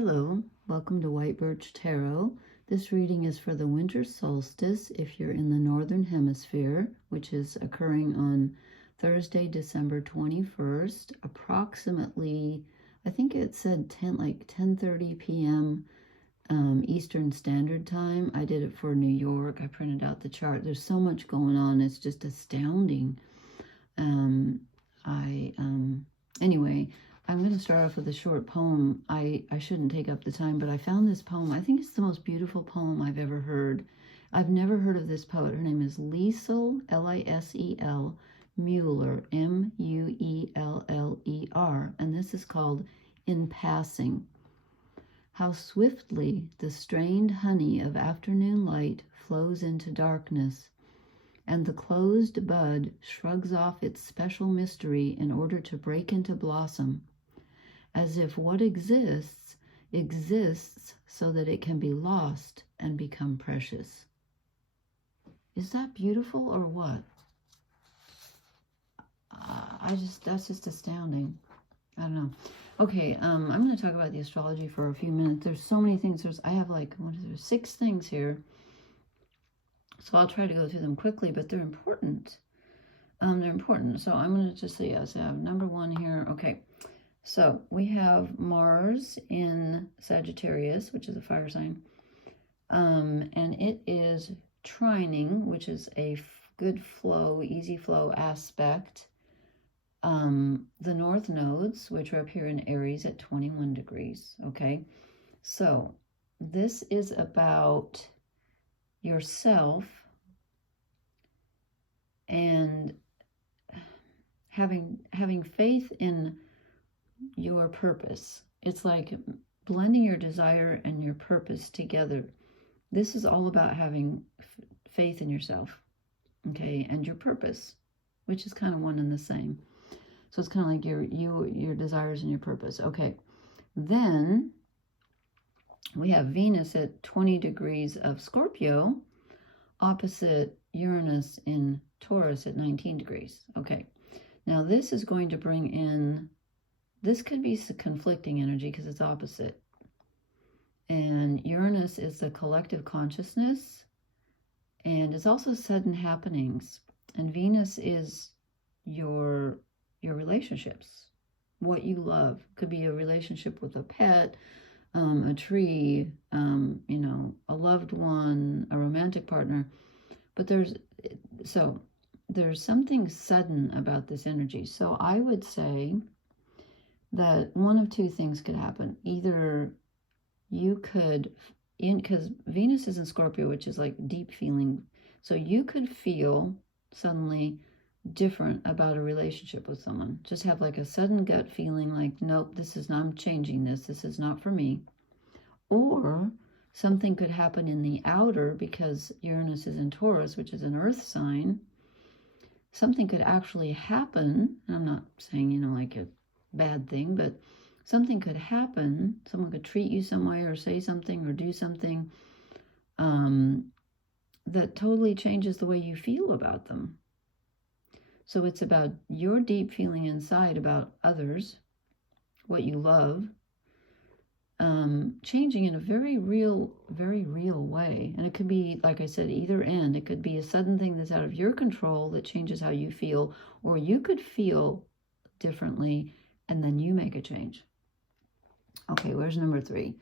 Hello, welcome to White Birch Tarot. This reading is for the winter solstice if you're in the northern hemisphere, which is occurring on Thursday, December 21st, approximately, I think it said 10:30 p.m. Eastern Standard Time. I did it for New York. I printed out the chart. There's so much going on. It's just astounding. Anyway, I'm going to start off with a short poem. I shouldn't take up the time, but I found this poem. I think it's the most beautiful poem I've ever heard. I've never heard of this poet. Her name is Liesel, L-I-S-E-L, Mueller, M-U-E-L-L-E-R, and this is called In Passing. How swiftly the strained honey of afternoon light flows into darkness, and the closed bud shrugs off its special mystery in order to break into blossom, as if what exists so that it can be lost and become precious. Is that beautiful or what? That's just astounding. I don't know. Okay, I'm going to talk about the astrology for a few minutes. There's so many things. I have like, 6 things here. So I'll try to go through them quickly, but they're important. They're important. So I'm going to just say, yes, I have number 1 here. Okay. So we have Mars in Sagittarius, which is a fire sign. And it is trining, which is a good flow, easy flow aspect. The north nodes, which are up here in Aries at 21 degrees. Okay. So this is about yourself and having faith in your purpose. It's like blending your desire and your purpose together. This is all about having faith in yourself, okay, and your purpose, which is kind of one and the same. So it's kind of like your desires and your purpose. Okay, then we have Venus at 20 degrees of Scorpio, opposite Uranus in Taurus at 19 degrees. Okay, now this is going to bring in, this could be conflicting energy because it's opposite. And Uranus is the collective consciousness, and it's also sudden happenings. And Venus is your relationships, what you love. Could be a relationship with a pet, a tree, a loved one, a romantic partner. But there's something sudden about this energy. So I would say that one of 2 things could happen. Either you could, because Venus is in Scorpio, which is like deep feeling. So you could feel suddenly different about a relationship with someone. Just have like a sudden gut feeling like, nope, I'm changing this. This is not for me. Or something could happen in the outer because Uranus is in Taurus, which is an earth sign. Something could actually happen. And I'm not saying, like a bad thing, but something could happen. Someone could treat you some way or say something or do something that totally changes the way you feel about them. So it's about your deep feeling inside about others, what you love, changing in a very real way. And it could be, like I said, either end. It could be a sudden thing that's out of your control that changes how you feel, or you could feel differently and then you make a change. Okay, where's number 3?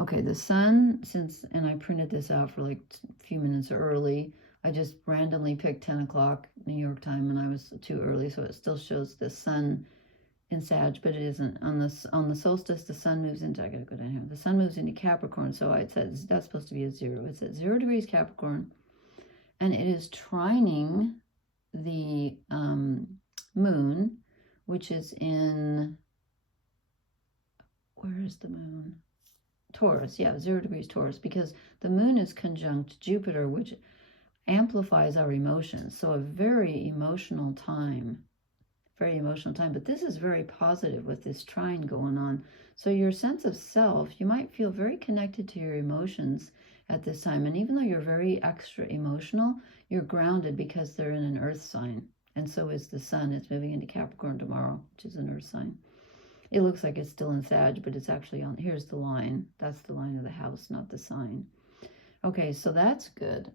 Okay, the sun, and I printed this out for like a few minutes early. I just randomly picked 10 o'clock New York time, and I was too early, so it still shows the sun in Sag, but it isn't. On the solstice, the sun moves into, I gotta go down here, the sun moves into Capricorn, so it says that's supposed to be a 0. It's at 0 degrees Capricorn, and it is trining the moon, which is in, where is the moon? Taurus, yeah, 0 degrees Taurus, because the moon is conjunct Jupiter, which amplifies our emotions. So a very emotional time, but this is very positive with this trine going on. So your sense of self, you might feel very connected to your emotions at this time. And even though you're very extra emotional, you're grounded because they're in an earth sign. And so is the sun. It's moving into Capricorn tomorrow, which is an earth sign. It looks like it's still in Sag, but it's actually on, here's the line. That's the line of the house, not the sign. Okay, so that's good.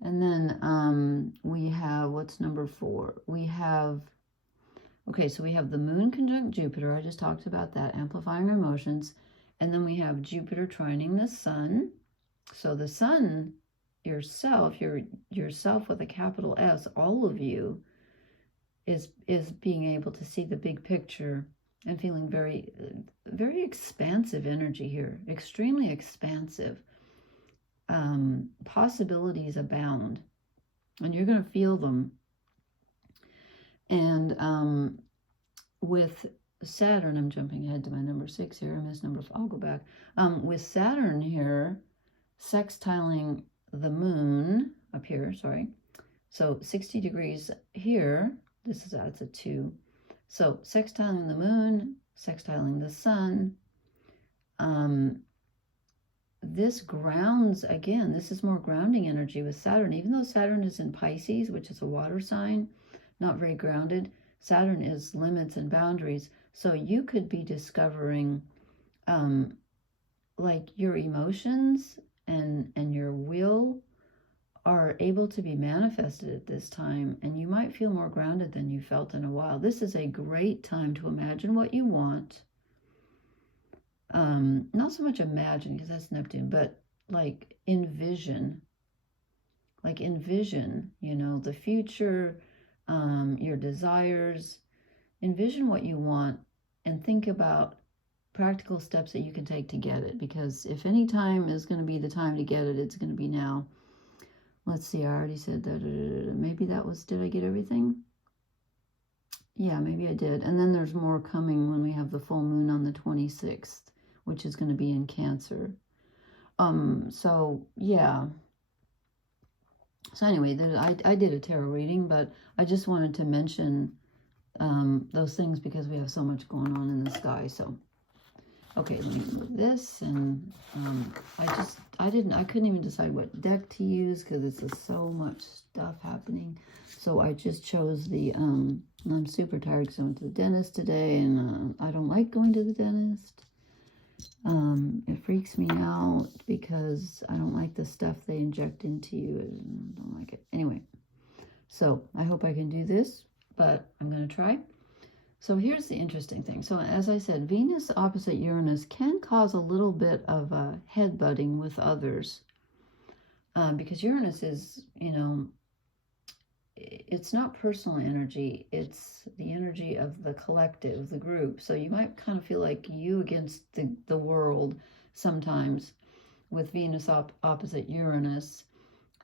And then we have, what's number 4? We have, okay, so we have the moon conjunct Jupiter. I just talked about that, amplifying our emotions. And then we have Jupiter trining the sun. So the sun, yourself, yourself with a capital S, all of you, is being able to see the big picture and feeling very, very expansive energy here, extremely expansive. Possibilities abound, and you're going to feel them. And with Saturn, I'm jumping ahead to my number 6 here. I missed number 5. I'll go back. With Saturn here, sextiling the moon up here, sorry. So 60 degrees here. That's a 2. So sextiling the moon, sextiling the sun. This grounds, again, this is more grounding energy with Saturn. Even though Saturn is in Pisces, which is a water sign, not very grounded, Saturn is limits and boundaries. So you could be discovering like your emotions and your will are able to be manifested at this time, and you might feel more grounded than you felt in a while. This is a great time to imagine what you want. Not so much imagine, because that's Neptune, but like envision, you know, the future, your desires. Envision what you want and think about practical steps that you can take to get it, because if any time is going to be the time to get it, it's going to be now. Let's see, I already said that. Maybe that was, did I get everything? Yeah, maybe I did. And then there's more coming when we have the full moon on the 26th, which is going to be in Cancer. So yeah. So anyway, I did a tarot reading, but I just wanted to mention those things because we have so much going on in the sky. So okay, let me move this, and I couldn't even decide what deck to use because it's so much stuff happening. So I just chose the I'm super tired because I went to the dentist today, and I don't like going to the dentist. It freaks me out because I don't like the stuff they inject into you. I don't like it. Anyway, so I hope I can do this, but I'm going to try. So here's the interesting thing. So as I said, Venus opposite Uranus can cause a little bit of headbutting with others because Uranus is, you know, it's not personal energy. It's the energy of the collective, the group. So you might kind of feel like you against the world sometimes with Venus opposite Uranus,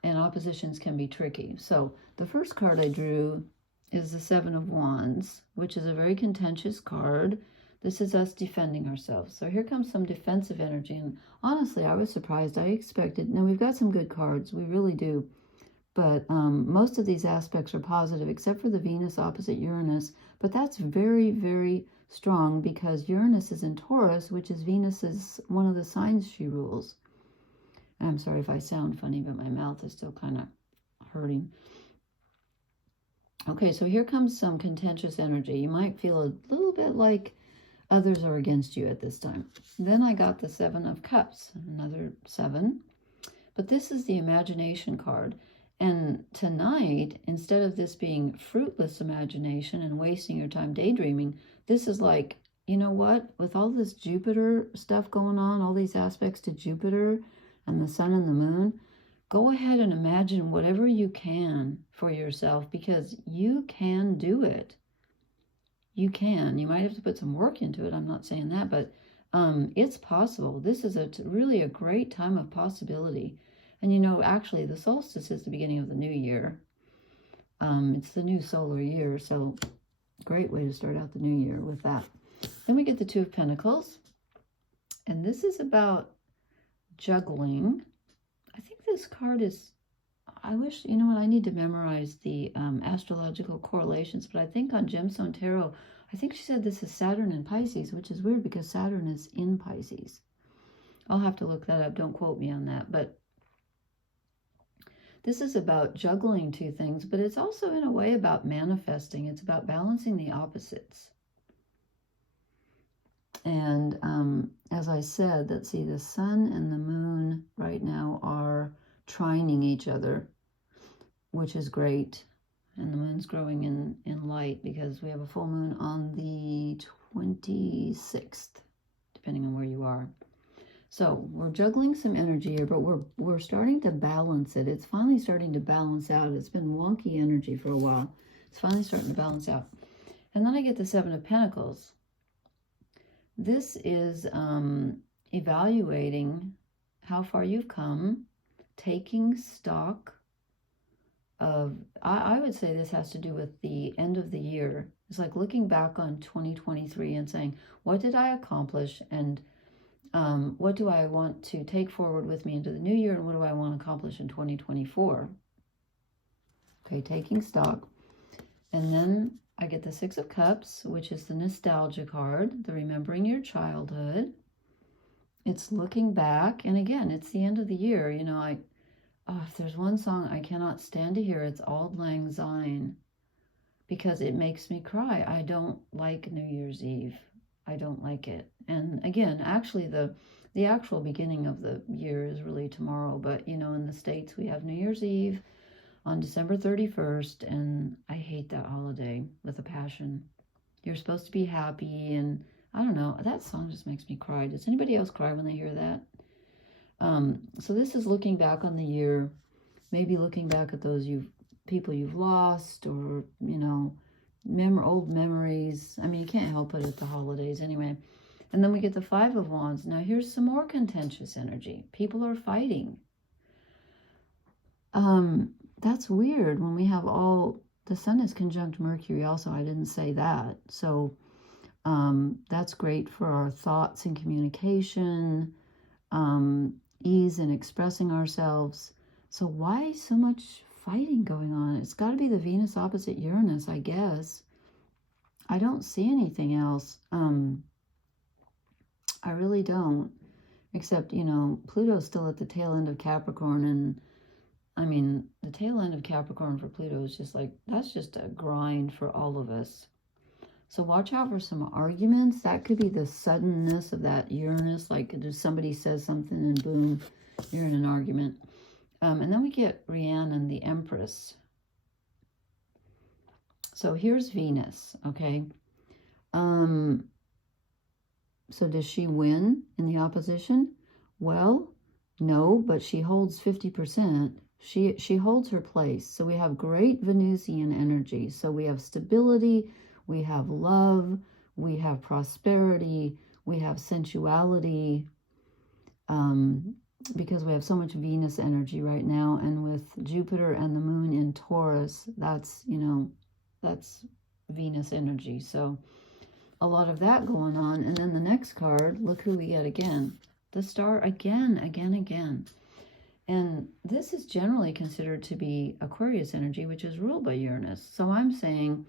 and oppositions can be tricky. So the first card I drew is the 7 of Wands, which is a very contentious card. This is us defending ourselves. So here comes some defensive energy. And honestly, I was surprised. I expected, now we've got some good cards. We really do. But most of these aspects are positive, except for the Venus opposite Uranus. But that's very, very strong because Uranus is in Taurus, which is Venus's, one of the signs she rules. And I'm sorry if I sound funny, but my mouth is still kind of hurting. Okay, so here comes some contentious energy. You might feel a little bit like others are against you at this time. Then I got the 7 of Cups, another 7. But this is the imagination card. And tonight, instead of this being fruitless imagination and wasting your time daydreaming, this is like, you know what? With all this Jupiter stuff going on, all these aspects to Jupiter and the sun and the moon, go ahead and imagine whatever you can for yourself because you can do it. You can. You might have to put some work into it. I'm not saying that, but it's possible. This is really a great time of possibility. And you know, actually, the solstice is the beginning of the new year. It's the new solar year, so great way to start out the new year with that. Then we get the 2 of Pentacles. And this is about juggling. I think this card is, I wish, you know what, I need to memorize the astrological correlations, but I think on Gemstone Tarot, I think she said this is Saturn in Pisces, which is weird because Saturn is in Pisces. I'll have to look that up. Don't quote me on that. But this is about juggling 2 things, but it's also in a way about manifesting. It's about balancing the opposites. And as I said, let's see, the sun and the moon right now are trining each other, which is great. And the moon's growing in light because we have a full moon on the 26th, depending on where you are. So we're juggling some energy here, but we're starting to balance it. It's finally starting to balance out. It's been wonky energy for a while. It's finally starting to balance out. And then I get the Seven of Pentacles. This is evaluating how far you've come, taking stock of, I would say this has to do with the end of the year. It's like looking back on 2023 and saying, what did I accomplish, and what do I want to take forward with me into the new year, and what do I want to accomplish in 2024? Okay, taking stock. And then I get the Six of Cups, which is the nostalgia card, the remembering your childhood. It's looking back, and again, it's the end of the year. You know, if there's one song I cannot stand to hear, it's Auld Lang Syne, because it makes me cry. I don't like New Year's Eve. I don't like it. And again, actually, the actual beginning of the year is really tomorrow. But, you know, in the States, we have New Year's Eve on December 31st, and I hate that holiday with a passion. You're supposed to be happy, and I don't know, that song just makes me cry. Does anybody else cry when they hear that? So this is looking back on the year, maybe looking back at those people you've lost, or, you know, old memories. I mean, you can't help it at the holidays anyway. And then we get the Five of Wands. Now here's some more contentious energy. People are fighting. That's weird when we have the sun is conjunct Mercury also. I didn't say that. So that's great for our thoughts and communication, ease in expressing ourselves. So why so much fighting going on? It's got to be the Venus opposite Uranus, I guess. I don't see anything else. I really don't. Except, you know, Pluto's still at the tail end of Capricorn, and I mean, the tail end of Capricorn for Pluto is just like, that's just a grind for all of us. So watch out for some arguments. That could be the suddenness of that Uranus. Like, just somebody says something and boom, you're in an argument. And then we get Rhiannon, the Empress. So here's Venus, okay? So does she win in the opposition? Well, no, but she holds 50%. She holds her place. So we have great Venusian energy. So we have stability, we have love, we have prosperity, we have sensuality, because we have so much Venus energy right now. And with Jupiter and the moon in Taurus, that's, you know, that's Venus energy. So a lot of that going on. And then the next card, look who we get again. The Star again. And this is generally considered to be Aquarius energy, which is ruled by Uranus. So I'm saying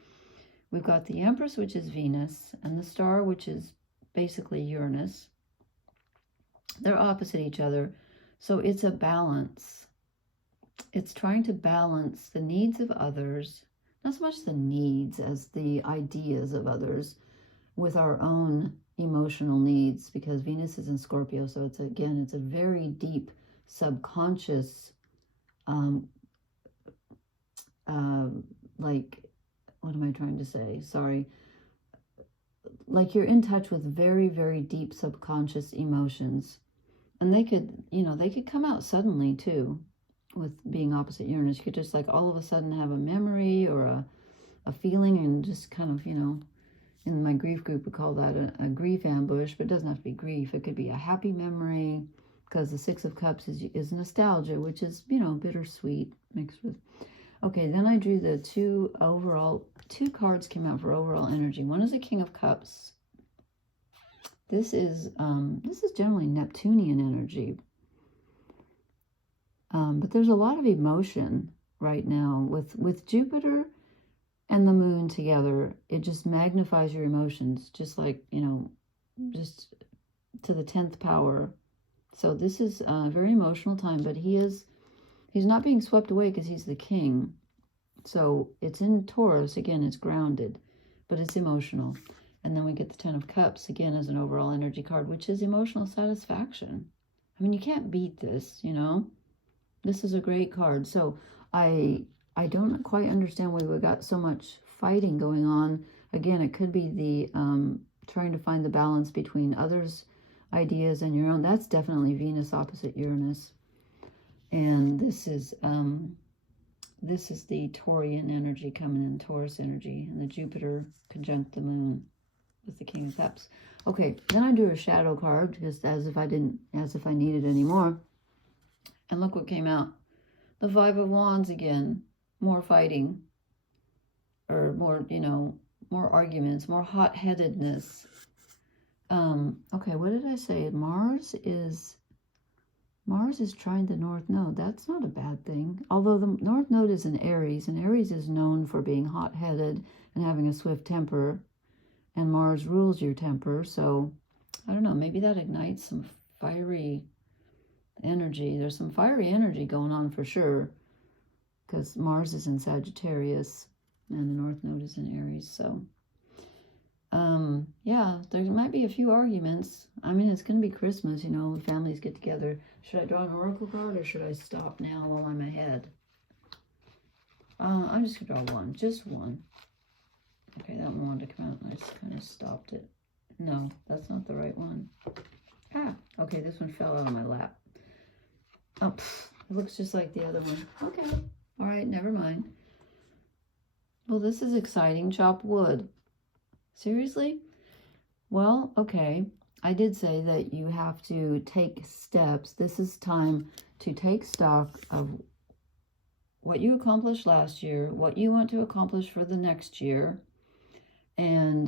we've got the Empress, which is Venus, and the Star, which is basically Uranus. They're opposite each other. So it's a balance. It's trying to balance the needs of others, not so much the needs as the ideas of others, with our own emotional needs, because Venus is in Scorpio. So it's, again, it's a very deep subconscious, like, what am I trying to say? Sorry. Like, you're in touch with very, very deep subconscious emotions. And they could, you know, they could come out suddenly too, with being opposite Uranus. You could just, like, all of a sudden have a memory or a feeling, and just kind of, you know, in my grief group, we call that a grief ambush, but it doesn't have to be grief. It could be a happy memory, because the Six of Cups is nostalgia, which is, you know, bittersweet mixed with. Okay, then I drew the two cards came out for overall energy. One is the King of Cups. This is generally Neptunian energy. But there's a lot of emotion right now with Jupiter and the moon together. It just magnifies your emotions, just like, you know, just to the 10th power. So this is a very emotional time, but he's not being swept away because he's the king. So it's in Taurus. Again, it's grounded, but it's emotional. And then we get the Ten of Cups again as an overall energy card, which is emotional satisfaction. I mean, you can't beat this, you know. This is a great card. So I don't quite understand why we got so much fighting going on. Again, it could be the trying to find the balance between others' ideas and your own. That's definitely Venus opposite Uranus. And this is the Taurian energy coming in, Taurus energy, and the Jupiter conjunct the moon with the King of Cups. Okay, then I do a shadow card, just as if I needed any more. And look what came out. The Five of Wands again. More fighting. Or more, you know, more arguments, more hot-headedness. Okay, what did I say? Mars is trying the North Node. That's not a bad thing. Although the North Node is in Aries, and Aries is known for being hot-headed and having a swift temper. And Mars rules your temper, so I don't know, maybe that ignites some fiery energy. There's some fiery energy going on for sure, because Mars is in Sagittarius and the North Node is in Aries. So yeah, there might be a few arguments. I mean, it's going to be Christmas, you know, families get together. Should I draw an oracle card or should I stop now while I'm ahead? I'm just going to draw one, just one. Okay, that one wanted to come out and I just kind of stopped it. No, that's not the right one. Ah, okay, this one fell out of my lap. Oh, it looks just like the other one. Okay, all right, never mind. Well, this is exciting. Chop wood. Seriously? Well, okay. I did say that you have to take steps. This is time to take stock of what you accomplished last year, what you want to accomplish for the next year. And,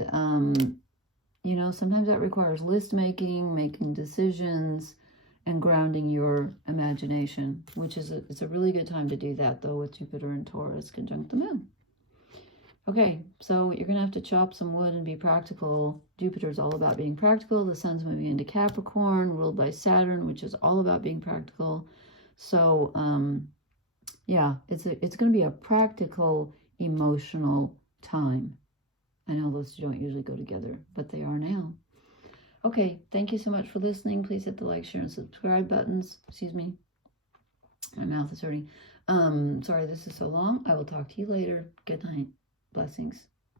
you know, sometimes that requires list making, making decisions, and grounding your imagination, which is it's a really good time to do that, though, with Jupiter and Taurus conjunct the moon. Okay, so you're going to have to chop some wood and be practical. Jupiter's all about being practical. The sun's moving into Capricorn, ruled by Saturn, which is all about being practical. So, yeah, it's going to be a practical, emotional time. I know those two don't usually go together, but they are now. Okay, thank you so much for listening. Please hit the like, share, and subscribe buttons. Excuse me. My mouth is hurting. Sorry this is so long. I will talk to you later. Good night. Blessings.